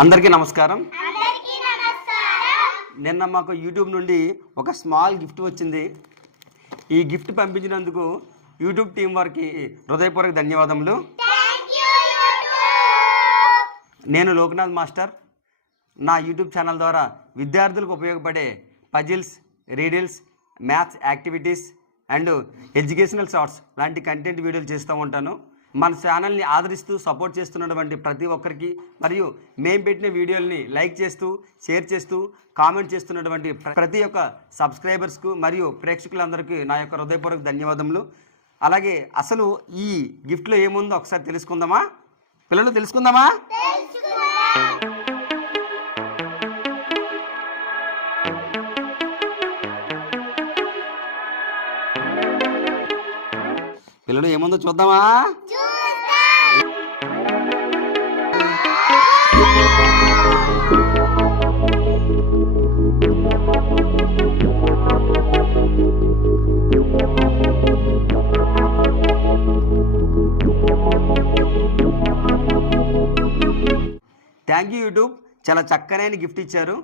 అందరికీ నమస్కారం. నిన్న మాకు యూట్యూబ్ నుండి ఒక స్మాల్ గిఫ్ట్ వచ్చింది. ఈ గిఫ్ట్ పంపించినందుకు యూట్యూబ్ టీం వారికి హృదయపూర్వక ధన్యవాదములు. నేను లోకనాథ్ మాస్టర్. నా యూట్యూబ్ ఛానల్ ద్వారా విద్యార్థులకు ఉపయోగపడే puzzles, riddles, maths activities and educational shorts లాంటి కంటెంట్ వీడియోలు చేస్తూ ఉంటాను. మన ఛానల్ని ఆదరిస్తూ సపోర్ట్ చేస్తున్నటువంటి ప్రతి ఒక్కరికి మరియు మేము పెట్టిన వీడియోల్ని లైక్ చేస్తూ, షేర్ చేస్తూ, కామెంట్ చేస్తున్నటువంటి ప్రతి ఒక్క సబ్స్క్రైబర్స్కు మరియు ప్రేక్షకులందరికీ నా యొక్క హృదయపూర్వక ధన్యవాదములు. అలాగే అసలు ఈ గిఫ్ట్లో ఏముందో ఒకసారి తెలుసుకుందామా? పిల్లలు తెలుసుకుందామా? పిల్లలు ఏముందో చూద్దామా? థ్యాంక్ యూ యూట్యూబ్, చాలా చక్కనైన గిఫ్ట్ ఇచ్చారు.